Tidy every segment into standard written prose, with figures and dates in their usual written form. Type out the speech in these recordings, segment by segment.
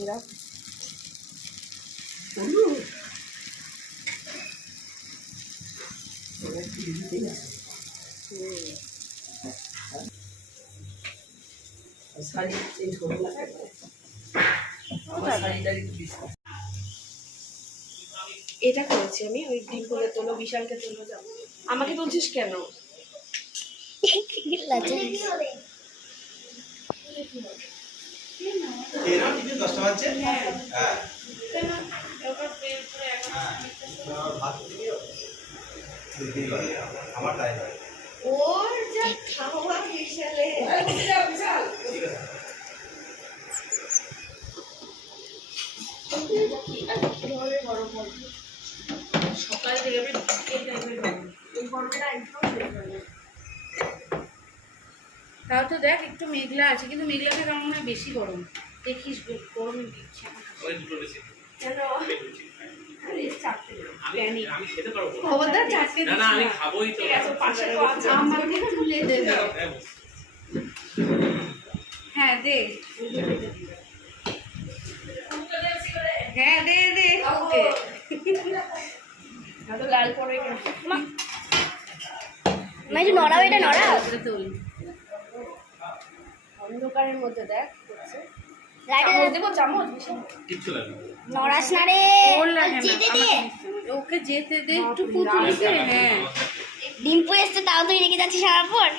Syrup এটা করেছি আমি। ওই ডিম্পলে তোলো, বিশালকে তোলো, যাও। আমাকে তুলছিস কেন? ওর যা খাওয়া বিশালে সকাল থেকে তাও তো দেখ একটু মেঘলা আছে, কিন্তু মেঘলাটা কেমন মনে হয় বেশি গরম। দেখিস গরমে দিচ্ছে কেন? হ্যাঁ দে, হ্যাঁ দে দে, লাল পরে নড়াও, এটা নড়াও। অন্ধকারের মধ্যে দেখ নড়াস না রে, ওকে যেতে দে একটু পুতুলিকে। হ্যাঁ ডিম্পু এসছে তাও তুই রেখে যাচ্ছিস সারা পর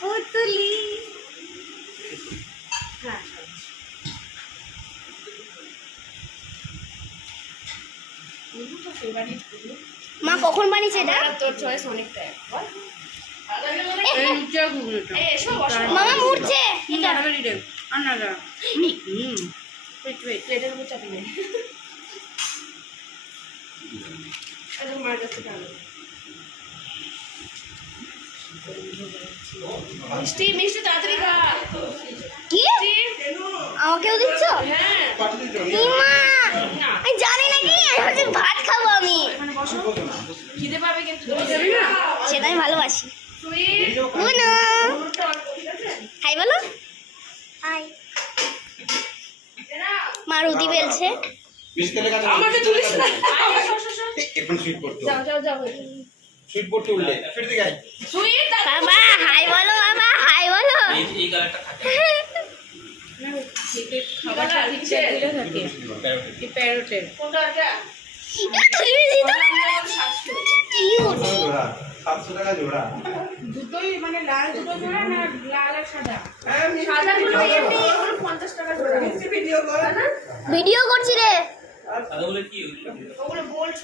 পুতুলি। মা কখন বানিয়েছে এটা? তোর চয়েস অনেকটাই। মামা মুড়ছে মিষ্টি মিষ্টি তাড়াতাড়ি খা। কি আমাকেও দিচ্ছ? আমি জানি নাকি, ভাত খাবো আমি। খিদে পাবে কিন্তু সেটা আমি ভালোবাসি। হাই বলো, হাই। মা রুটি বেলছে। আমাকে তুলিস না। এখন সুইট করতে যাও যাও যাও, সুইট করতে উঠলে সুইট দিকে আয়। সুইট বাবা হাই বলো, বাবা হাই বলো। এই কালারটা থাকে খাবারটা দিচ্ছে দিলে থাকে এই প্যারোটের কোনটা? এটা তুমি দিতে না, কিউট। জোড়া 700 টাকা জোড়া। দুটোই মানে লাল দুটো জোড়া না লাল আর সাদা? সাদা গুলো এমনি 50 টাকা জোড়া। ভিডিও করা না, ভিডিও করছি রে। সাদাগুলো কি ওগুলো বোল্ট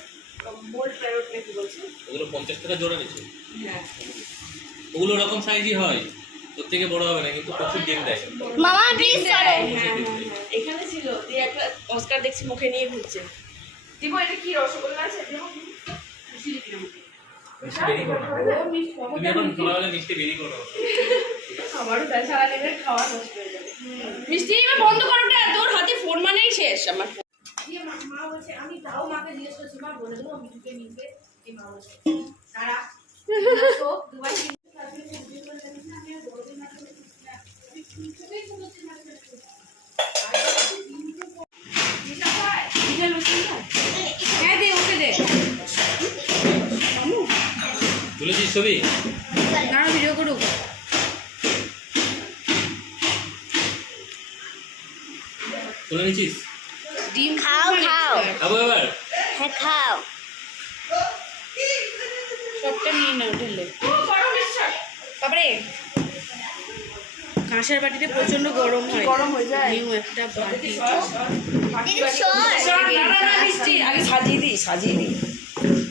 বোল্ট প্যারোট নাকি বলছে? ওগুলো 50 টাকা জোড়া নিচ্ছে। হ্যাঁ ওগুলো রকম সাইজই হয়, ওর থেকে বড় হবে না, কিন্তু প্রচুর ডিম দেয়। মামা প্লিজ করো। এখানে ছিল দিয়ে একটা অস্কার দেখছি মুখে নিয়ে ঘুরছে। দিব এটা কি রসগোল্লা আছে? মিষ্টি বেরি করো না। তুমি এখন সকালবেলা মিষ্টি বেরি করো। আমারও তাই, সারা দিনের খাওয়া নষ্ট হয়ে যাবে। মিষ্টি এবার বন্ধ করোটা, তোর হাতে ফোন মানেই শেষ। আমার মা বলছে, আমি তাও মাকে জিজ্ঞেস করছি, মা বলে দেবো মিঠুকে নিতে। এই মা বলছে তারা দুবার তুলেছিস ছবি? না ভিডিও করুক। তুলে নিচ্ছিস? ডিম খাও খাও, খাবো এবার? হ্যাঁ খাও। সবটা নিয়ে নাও ঢেলে। তারপরে কাঁসার বাটিতে প্রচন্ড গরম হয়, গরম হয়ে যায়। নিউ একটা বাটি আগে সাজিয়ে দিই, সাজিয়ে দিই,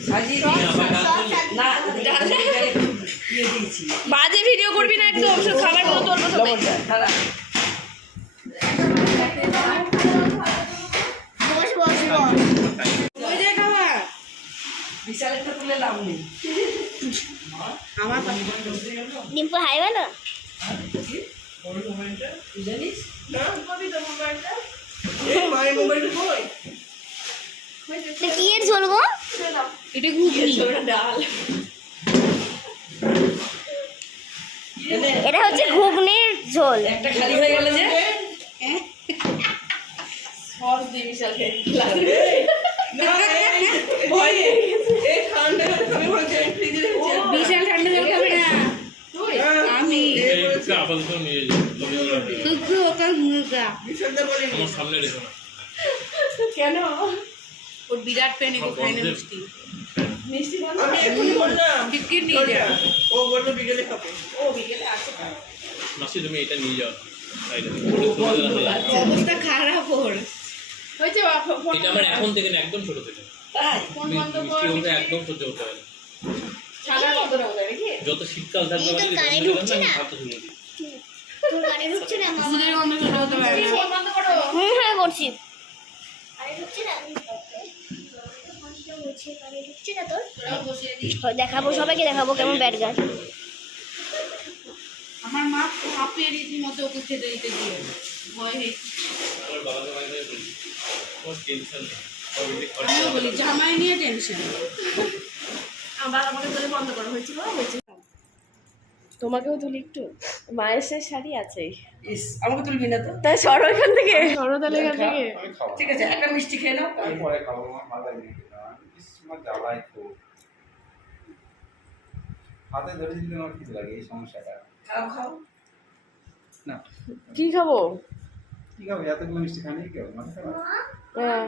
সাজিয়ে দিই। না বাজে ভিডিও করবি না একদম, খাবার গুলো তোর প্রথমে। ওই যে খাওয়া বিশালেরটা তুলে লাভ নেই। আমার ডিম্পু হাই বলো। জানিস না কবি তো মোবাইলটা মায়ের মোবাইলটা কই? কি এর ঝোলবো? এটা ঘুগনি ডাল। এটা হচ্ছে ঘুগনির ঝোল। একটা খালি হয়ে গেল যে বিশাল বিশাল ঠান্ডা জল খাবে না আমি একটু আপাতত নিয়ে যাই শুধু ওকে মুরগা আমার সামনে রেখো না কেন ওর বিরাট পেন এগো খাই না মিষ্টি মিষ্টি বলো আমি এখনই বললাম বিস্কিট নিয়ে যা ও বললো বিকেলে খাবে ও বিকেলে আসে মাসি তুমি এটা নিয়ে যাও অবস্থা খারাপ ওর হয়েছে ফোন এটা আমার এখন থেকে না একদম ছোট থেকে তাই ফোন বন্ধ মিষ্টি কর ওটা একদম সহ্য করতে পারে না। ছানা কত না ওদের নাকি যত শীতকাল থাকবে এই তো আমাদের কানে ঢুকছে না। ভাবতে শুরু করি। তোর কানে ঢুকছে না মামা? দুধের গন্ধ শুরু হতে পারে না ফোন বন্ধ করো হ্যাঁ করছি। কানে ঢুকছে না? কানে ঢুকছে না তোর? বসিয়ে দি দেখাবো, সবাইকে দেখাবো কেমন ব্যাট গান। আমার মা হাঁপিয়ে রীতিমতো ওকে খেতে দিতে দিয়ে ভয় হেই আমার বাবাকে মাঝে মাঝে বলি ওর টেনশন নেই অলরেডি আমিও বলি জামাই নিয়ে টেনশন আবার আমাকে তুলে বন্ধ করা হয়েছিল তোমাকেও তুলি একটু মায়ের সে শাড়ি আছে ইস আমাকে তুলবি না তো তাই সরো এখান থেকে সরো তাহলে এখান থেকে আমি খাবো ঠিক আছে একটা মিষ্টি খেয়ে নাও আমি পরে খাবো আমার ভালো লাগে আমার জ্বালাই তো হাতে ধরে দিলে আমার কিছু লাগে এই সমস্যাটা খাও খাও না কি খাবো কি খাবো এতগুলো মিষ্টি খানি কেউ মাথা খারাপ হ্যাঁ